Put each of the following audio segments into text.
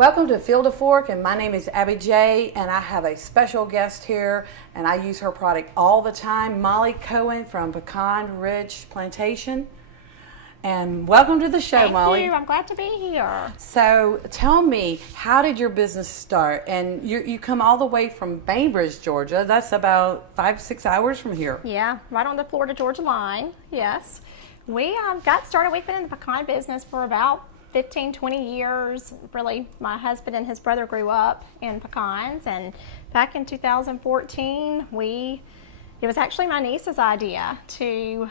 Welcome to Field to Fork, and my name is Abby J, and I have a special guest here, and I use her product all the time, Molly Cohen from Pecan Ridge Plantation. And welcome to the show, Molly. Thank you. I'm glad to be here. So tell me, how did your business start? And you come all the way from Bainbridge, Georgia. That's about 5-6 hours from here. Yeah, right on the Florida-Georgia line. Yes. We got started. We've been in the pecan business for about 15, 20 years. Really, my husband and his brother grew up in pecans, and back in 2014, it was actually my niece's idea to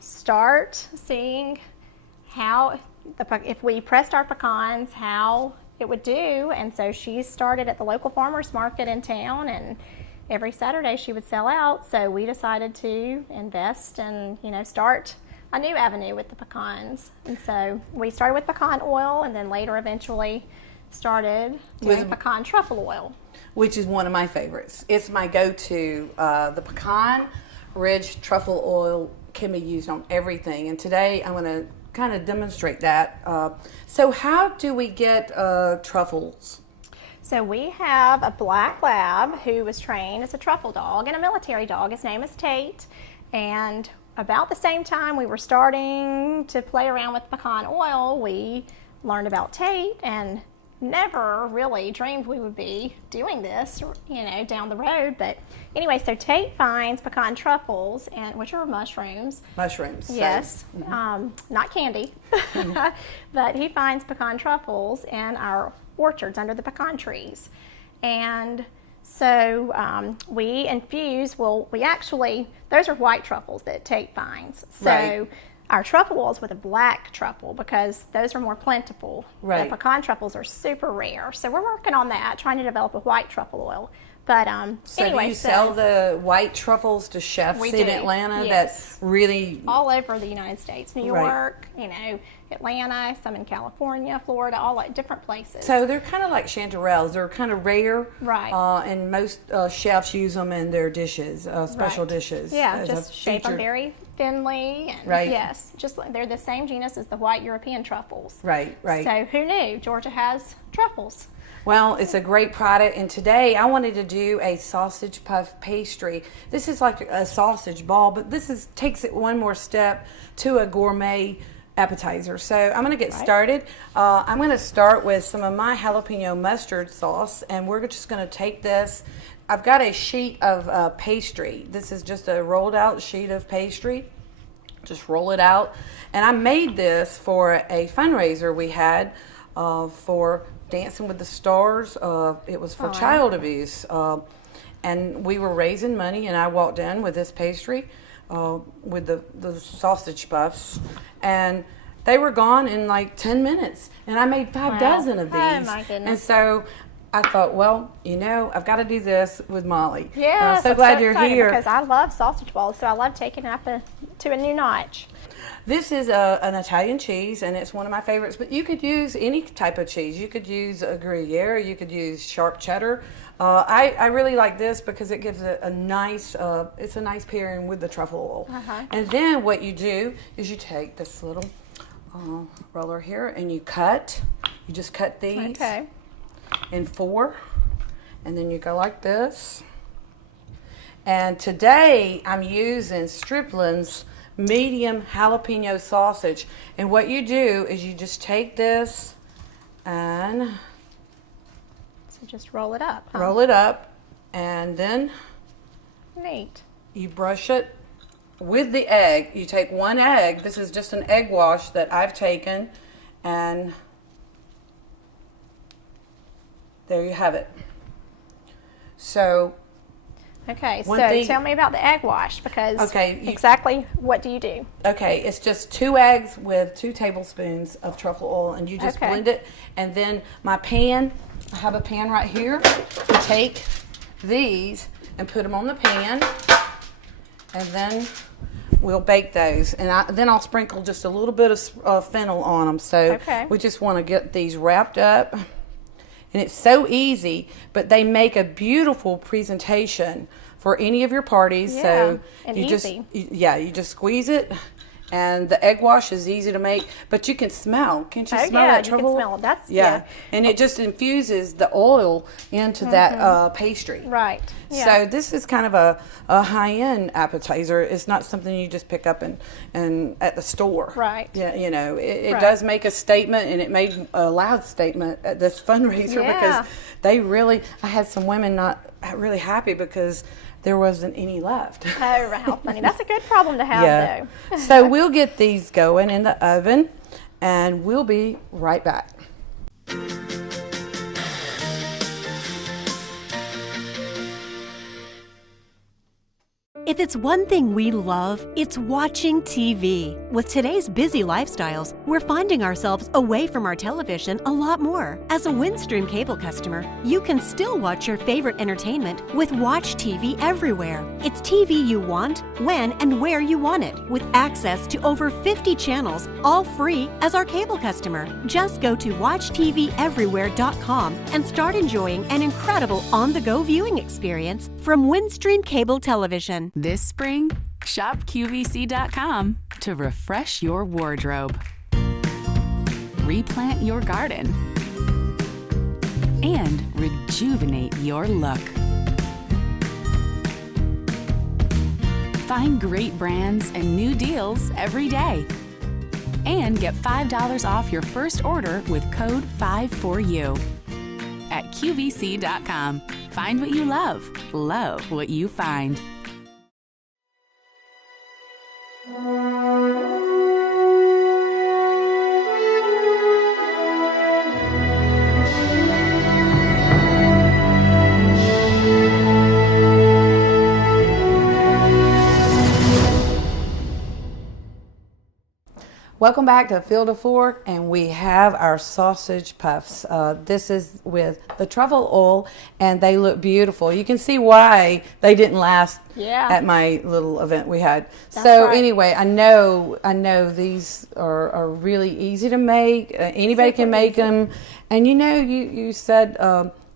start seeing how, if we pressed our pecans, how it would do. And so she started at the local farmers market in town, and every Saturday she would sell out. So we decided to invest and, start a new avenue with the pecans. And so we started with pecan oil, and then later eventually started doing pecan truffle oil, which is one of my favorites. It's my go-to. The Pecan Ridge truffle oil can be used on everything, and today I'm going to kind of demonstrate that. So how do we get truffles? So we have a black lab who was trained as a truffle dog and a military dog. His name is Tate, and about the same time we were starting to play around with pecan oil, we learned about Tate and never really dreamed we would be doing this, down the road. But anyway, so Tate finds pecan truffles, which are mushrooms. Mushrooms. Yes. So, not candy. But he finds pecan truffles in our orchards under the pecan trees. And so we infuse, those are white truffles that Tate finds. So right. Our truffle oils with a black truffle, because those are more plentiful. Right. The pecan truffles are super rare. So we're working on that, trying to develop a white truffle oil. But so anyway, do you sell the white truffles to chefs in Atlanta? Yes. That really all over the United States, New York, Atlanta, some in California, Florida, all like different places. So they're kind of like chanterelles. They're kind of rare, right? And most chefs use them in their dishes, special dishes. Yeah, just shape them very thinly. And right. Yes, just they're the same genus as the white European truffles. Right, right. So who knew Georgia has truffles? Well, it's a great product, and today I wanted to do a sausage puff pastry. This is like a sausage ball, but this takes it one more step to a gourmet appetizer. So I'm going to get started. I'm going to start with some of my jalapeno mustard sauce, and we're just going to take this. I've got a sheet of pastry. This is just a rolled out sheet of pastry. Just roll it out. And I made this for a fundraiser we had for Dancing with the Stars. It was for child abuse. And we were raising money, and I walked in with this pastry with the sausage puffs, and they were gone in like 10 minutes. And I made 5 dozen of these. Oh my goodness. And so I thought, well, I've got to do this with Molly. Yeah, I'm so glad you're here. Because I love sausage balls, so I love taking it up to a new notch. This is an Italian cheese, and it's one of my favorites, but you could use any type of cheese. You could use a Gruyere, you could use sharp cheddar. I really like this because it gives it a nice pairing with the truffle oil. And then what you do is you take this little roller here, and you just cut these in 4, and then you go like this. And today I'm using Strickland's medium jalapeno sausage, and what you do is you just take this and just roll it up. Roll it up, and then neat. You brush it with the egg. You take 1 egg. This is just an egg wash that I've taken, and there you have it. So okay, so tell me about the egg wash, because exactly what do you do? Okay, it's just 2 eggs with 2 tablespoons of truffle oil, and you just blend it. And then my pan, I have a pan right here. You take these and put them on the pan, and then we'll bake those. And then I'll sprinkle just a little bit of fennel on them. So we just want to get these wrapped up. And it's so easy, but they make a beautiful presentation for any of your parties. Yeah, so and you easy. you just squeeze it And the egg wash is easy to make, but you can smell. Can't you smell that truffle? You can smell it. That's yeah. And it just infuses the oil into that pastry. Right. Yeah. So this is kind of a high-end appetizer. It's not something you just pick up and at the store. Right. Yeah, you know, it does make a statement, and it made a loud statement at this fundraiser because they really. I had some women not really happy because there wasn't any left. Oh, how funny. That's a good problem to have, though. So we'll get these going in the oven, and we'll be right back. If it's one thing we love, it's watching TV. With today's busy lifestyles, we're finding ourselves away from our television a lot more. As a Windstream cable customer, you can still watch your favorite entertainment with Watch TV everywhere. It's TV you want, when and where you want it, with access to over 50 channels, all free as our cable customer. Just go to WatchTVEverywhere.com and start enjoying an incredible on-the-go viewing experience from Windstream Cable Television. This spring, shop QVC.com to refresh your wardrobe, replant your garden, and rejuvenate your look. Find great brands and new deals every day. And get $5 off your first order with code 5FOR-YOU. At QVC.com. Find what you love what you find. Welcome back to Field of Fork, and we have our sausage puffs. This is with the truffle oil, and they look beautiful. You can see why they didn't last at my little event we had. That's right. Anyway, I know these are really easy to make. Anybody can make them. And you said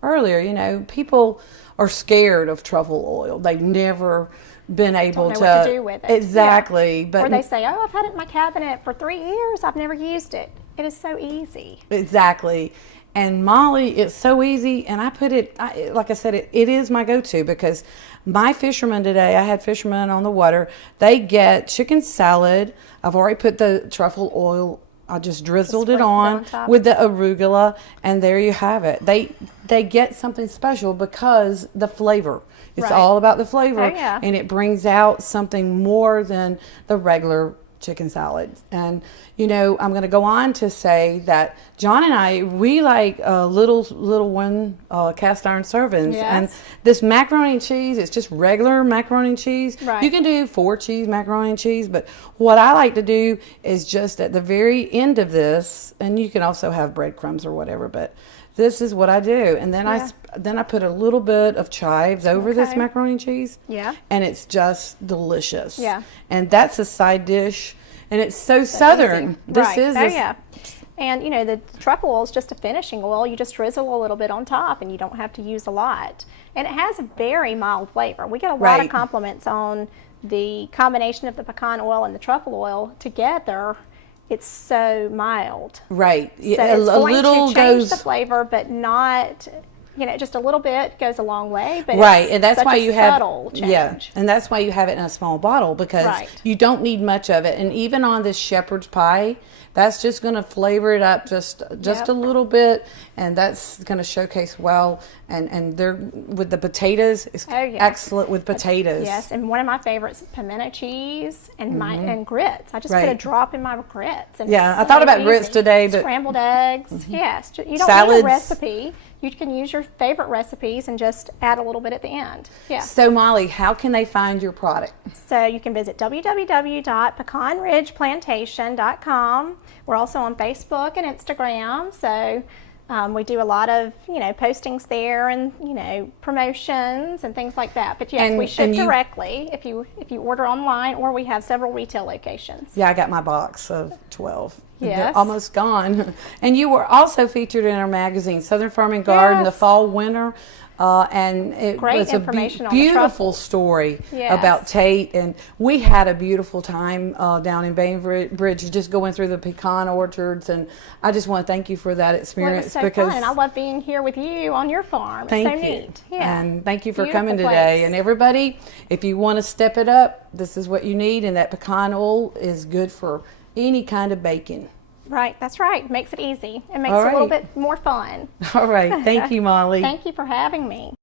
earlier, people are scared of truffle oil. They've never been able don't know what to do with it. Exactly. But or they say, oh, I've had it in my cabinet for 3 years. I've never used it. It is so easy. Exactly. And Molly, it's so easy. And I put it, like I said, it is my go-to because my fishermen today, I had fishermen on the water. They get chicken salad. I've already put the truffle oil. I just drizzled it on with the arugula, and there you have it. They get something special because the flavor. It's all about the flavor, and it brings out something more than the regular chicken salad. And I'm going to go on to say that John and I, we like little one cast iron servings. Yes. And this macaroni and cheese, it's just regular macaroni and cheese. Right. You can do 4-cheese macaroni and cheese, but what I like to do is just at the very end of this, and you can also have breadcrumbs or whatever, but this is what I do. And then I put a little bit of chives over this macaroni and cheese. Yeah. And it's just delicious. Yeah. And that's a side dish. And it's so southern. And the truffle oil is just a finishing oil. You just drizzle a little bit on top, and you don't have to use a lot. And it has a very mild flavor. We get a lot of compliments on the combination of the pecan oil and the truffle oil together. It's so mild. Right. So Yeah, it's going little to change goes the flavor, but not, just a little bit goes a long way. But right, and that's such why a you have subtle change. and that's why you have it in a small bottle because you don't need much of it. And even on this shepherd's pie, that's just going to flavor it up just a little bit, and that's going to showcase well. And they're with the potatoes, it's excellent with potatoes. Yes, and one of my favorites, pimento cheese and grits. I just put a drop in my grits. And I thought about grits today, but scrambled eggs. Yes, you don't salads. need a recipe. You can use your favorite recipes and just add a little bit at the end. Yeah. So Molly, how can they find your product? So you can visit www.pecanridgeplantation.com. We're also on Facebook and Instagram. So we do a lot of postings there and promotions and things like that. But yes, we ship directly if you order online, or we have several retail locations. Yeah, I got my box of 12. They're Yes. almost gone. And you were also featured in our magazine, Southern Farm and Garden, the Yes. fall, winter. And it Great was a information on the beautiful truffles. story Yes. about Tate. And we had a beautiful time down in Bainbridge just going through the pecan orchards. And I just want to thank you for that Well, it experience. was so because fun, and I love being here with you on your farm. Thank It's so you. neat. Yeah. And thank you for Beautiful coming today. place. And everybody, if you want to step it up, this is what you need. And that pecan oil is good for any kind of baking. Right, that's right. Makes it easy. It makes All it a little right. bit more fun. All right. Thank you, Molly. Thank you for having me.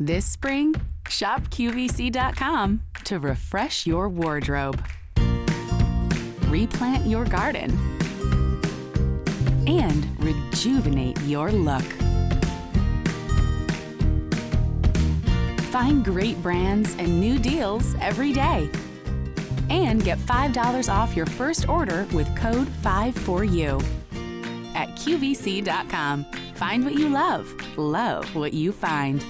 This spring, shop QVC.com to refresh your wardrobe, replant your garden, and rejuvenate your look. Find great brands and new deals every day. And get $5 off your first order with code 5FORYOU. At QVC.com. Find what you love what you find.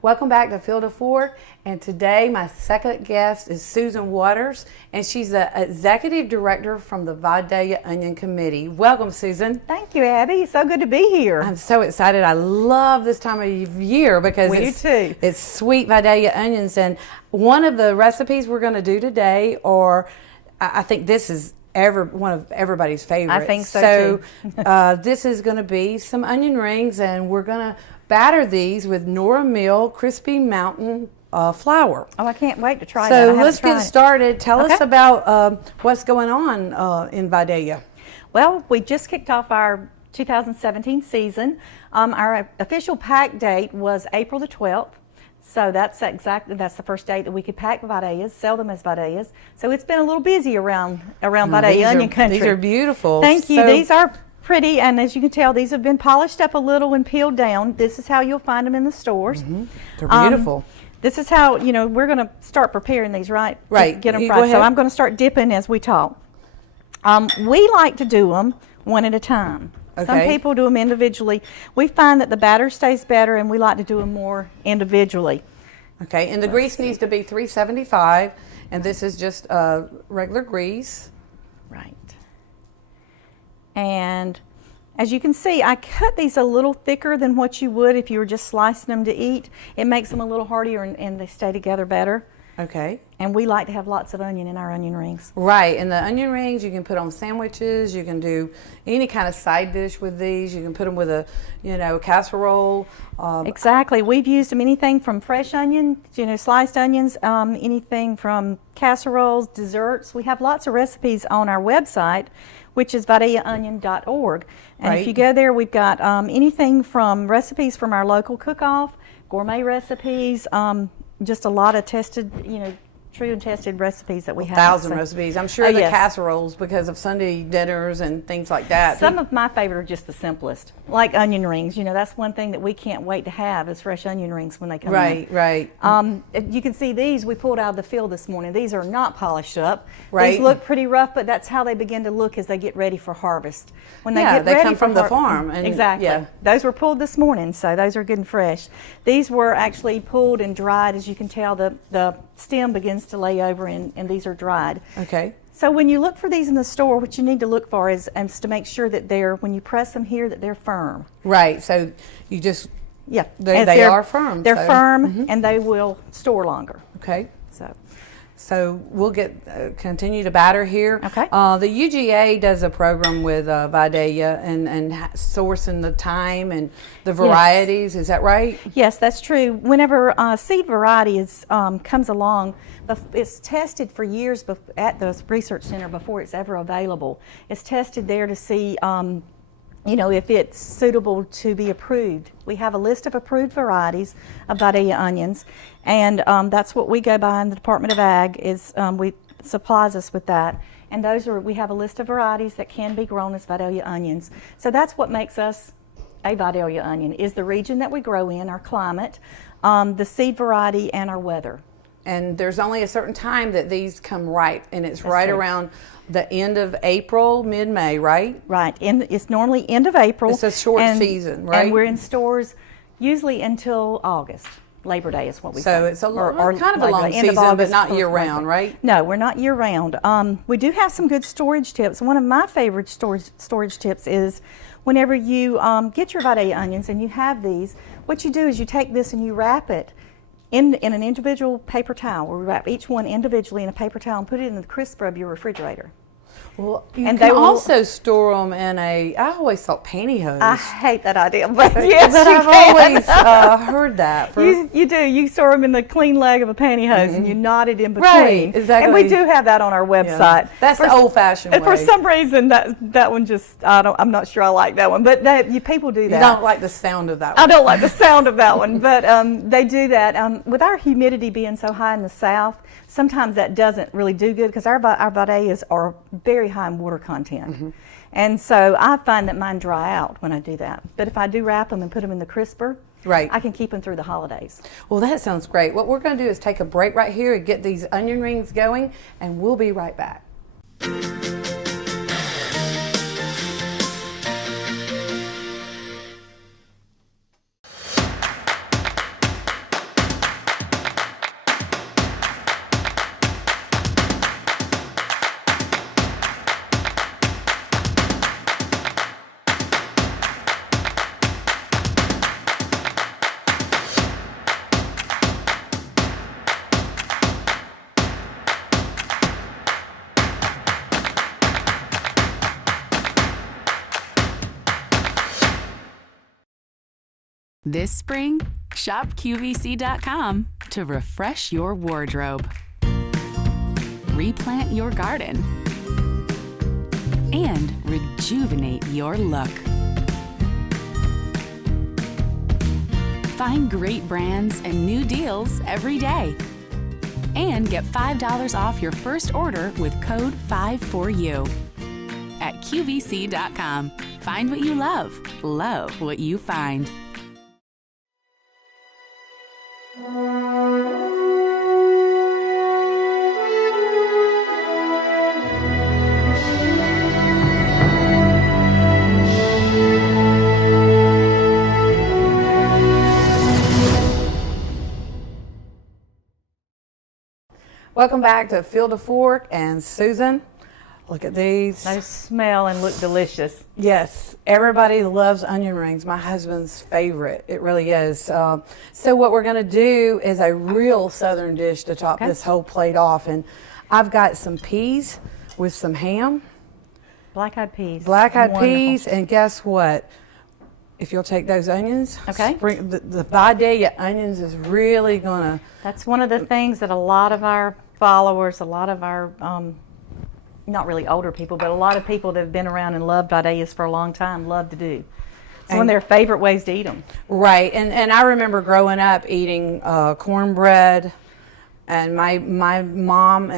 Welcome back to Field of Fork, and today my second guest is Susan Waters, and she's the Executive Director from the Vidalia Onion Committee. Welcome, Susan. Thank you, Abby. So good to be here. I'm so excited. I love this time of year because We do too. It's sweet Vidalia onions, and one of the recipes we're going to do today, or I think this is one of everybody's favorites. I think so, too. This is going to be some onion rings, and we're going to batter these with Nora Mill Crispy Mountain flour. Oh, I can't wait to try that. I So haven't let's get tried it. started. Tell us Okay. about what's going on in Vidalia. Well, we just kicked off our 2017 season. Our official pack date was April the 12th. So that's the first date that we could pack Vidalias, sell them as Vidalias. So it's been a little busy around Vidalia Onion Country. These are beautiful. Thank you. So- These are pretty, and as you can tell, these have been polished up a little and peeled down. This is how you'll find them in the stores. They're beautiful. This is how, we're going to start preparing these, right? Right. Get them You go fried. So ahead. I'm going to start dipping as we talk. We like to do them one at a time. Some Okay. people do them individually. We find that the batter stays better, and we like to do them more individually. Okay, and the grease needs to be 375, and this is just regular grease. Right. And as you can see, I cut these a little thicker than what you would if you were just slicing them to eat. It makes them a little heartier, and they stay together better. Okay. And we like to have lots of onion in our onion rings. Right, and the onion rings you can put on sandwiches. You can do any kind of side dish with these. You can put them with a, casserole. Exactly. We've used them anything from fresh onion, sliced onions, anything from casseroles, desserts. We have lots of recipes on our website, which is vidaliaonion.org. And Right. if you go there, we've got anything from recipes from our local cook-off, gourmet recipes, just a lot of tested, true and tested recipes that we have. 1,000 So- recipes. I'm sure Oh, the yes. casseroles because of Sunday dinners and things like that. Some of my favorite are just the simplest, like onion rings. That's one thing that we can't wait to have is fresh onion rings when they come in. Right. You can see these we pulled out of the field this morning. These are not polished up. Right. These look pretty rough, but that's how they begin to look as they get ready for harvest. When Yeah, get they ready come for from the farm, and exactly. yeah. Those were pulled this morning, so those are good and fresh. These were actually pulled and dried. As you can tell, the stem begins to lay over, and these are dried. Okay. So when you look for these in the store, what you need to look for is to make sure that when you press them here, that they're firm. Right, so you just, Yeah, They If they're- are firm, They're so- firm, and they will store longer. okay. So we'll continue to batter here. Okay. The UGA does a program with Vidalia and sourcing the time and the varieties. Is that right? Yes, that's true. Whenever seed variety comes along, it's tested for years at the research center before it's ever available. It's tested there to see if it's suitable to be approved. We have a list of approved varieties of Vidalia onions, and that's what we go by in the Department of Ag, supplies us with that. And we have a list of varieties that can be grown as Vidalia onions. So that's what makes us a Vidalia onion, is the region that we grow in, our climate, the seed variety, and our weather. And there's only a certain time that these come ripe, and it's That's right true. around the end of April, mid-May, right? Right. It's normally end of April. It's a short season, right? And we're in stores usually until August. Labor Day is what we say. So it's kind of a Labor long Day, end of season, but August, not first year-round, Labor. right? No, we're not year-round. We do have some good storage tips. One of my favorite storage tips is whenever you get your Vidalia onions and you have these, what you do is you take this and you wrap it in an individual paper towel. We wrap each one individually in a paper towel and put it in the crisper of your refrigerator. Well, you And can they will- also store them in I always thought pantyhose. I hate that idea, but yes, but you I've can. always heard that. You do. You store them in the clean leg of a pantyhose and you knot it in between. Right, exactly. And we do have that on our website. That's the old-fashioned And way. for some reason, that one just I'm not sure I like that one, but people do that. You don't like the sound of that I one. don't like the sound of that one, but they do that. With our humidity being so high in the south, sometimes that doesn't really do good because our Vidalias are very high in water content. And so I find that mine dry out when I do that. But if I do wrap them and put them in the crisper, Right. I can keep them through the holidays. Well, that sounds great. What we're going to do is take a break right here and get these onion rings going, and we'll be right back. This spring, shop QVC.com to refresh your wardrobe, replant your garden, and rejuvenate your look. Find great brands and new deals every day. And get $5 off your first order with code 5FORYOU. At QVC.com. Find what you love what you find. Welcome back to Field of Fork and Susan. Look at these. They smell and look delicious. Yes, everybody loves onion rings. My husband's favorite. It really is. So what we're going to do is a real southern dish to top this whole plate off. And I've got some peas with some ham. Black-eyed peas. Black-eyed Wonderful. peas. And guess what? If you'll take those onions, Okay. The Vidalia onions is really going to... That's one of the things that a lot of our followers, a lot of our, not really older people, but a lot of people that have been around and loved Vidalias for a long time love to do. It's one of their favorite ways to eat them. Right, and I remember growing up eating cornbread, and my mom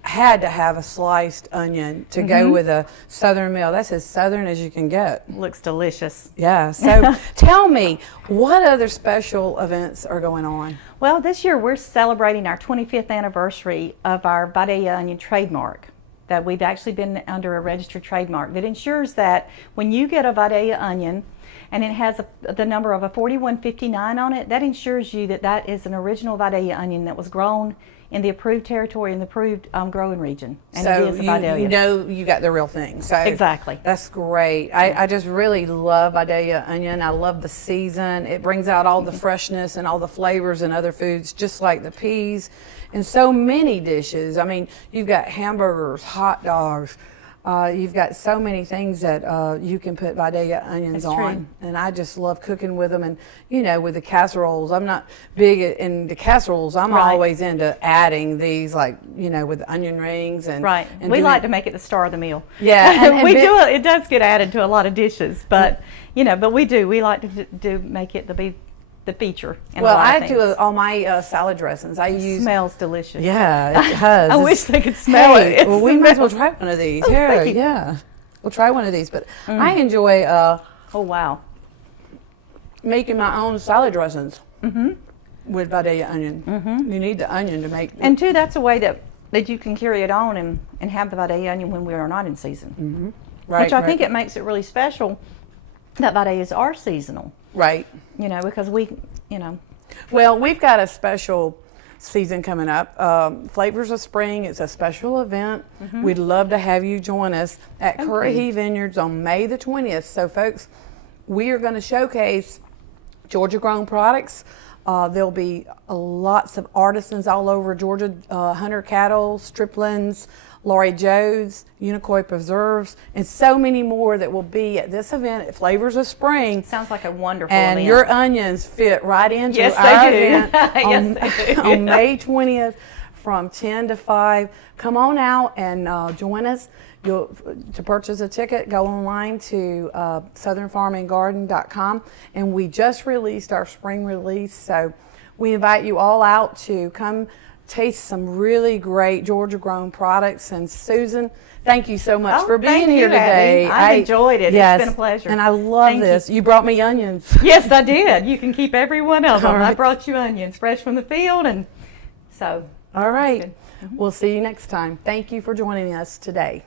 had to have a sliced onion to go with a southern meal. That's as southern as you can get. Looks delicious. Yeah, so tell me, what other special events are going on? Well, this year we're celebrating our 25th anniversary of our Vidalia onion trademark. That we've actually been under a registered trademark that ensures that when you get a Vidalia onion and it has the number of a 4159 on it, that ensures you that that is an original Vidalia onion that was grown in the approved territory, in the approved growing region. And So it is a Vidalia. you know you got the real thing. So Exactly. That's great. I just really love Vidalia onion. I love the season. It brings out all the freshness and all the flavors in other foods, just like the peas and so many dishes. I mean, you've got hamburgers, hot dogs. You've got so many things that you can put Vidalia onions That's true. on, and I just love cooking with them. And you know, with the casseroles, I'm not big in the casseroles. I'm Right. always into adding these, like you know, with onion rings and Right. And We doing- like to make it the star of the meal. Yeah, and we bit- do. It does get added to a lot of dishes, but you know, but we do. We like to do make it to be the feature. In Well, a lot I of do things. all my salad dressings. I use. Smells delicious. Yeah, it does. I wish they could smell Hey, it. Well, we might as well try one of these. Here, thank you. yeah, we'll try one of these. But I enjoy Oh wow. making my own salad dressings with Vidalia onion. You need the onion to make. And two, that's a way that you can carry it on and have the Vidalia onion when we are not in season. right, Which I right, think it makes it really special that Vidalias are seasonal. right. You know, because we, you know, Well, we've got a special season coming up. Flavors of Spring. It's a special event. We'd love to have you join us at Currahee Vineyards on May the 20th. So, folks, we are going to showcase Georgia-grown products. There'll be lots of artisans all over Georgia, Hunter Cattle, Striplings, Laurie Joe's, Unicoi Preserves, and so many more that will be at this event at Flavors of Spring. sounds like a wonderful And event. your onions fit right into Yes, our they do. event Yes, they do. on May 20th from 10 to 5. Come on out and join us. To purchase a ticket, go online to southernfarmandgarden.com, and we just released our spring release, so we invite you all out to come taste some really great Georgia-grown products. And Susan, thank you so much Oh, for being thank here you, Abby. today. I've enjoyed it. It's Yes, been a pleasure. and I love Thank you. this. You brought me onions. Yes, I did. You can keep every one of them. All I right. brought you onions fresh from the field, and so All right. good. We'll see you next time. Thank you for joining us today.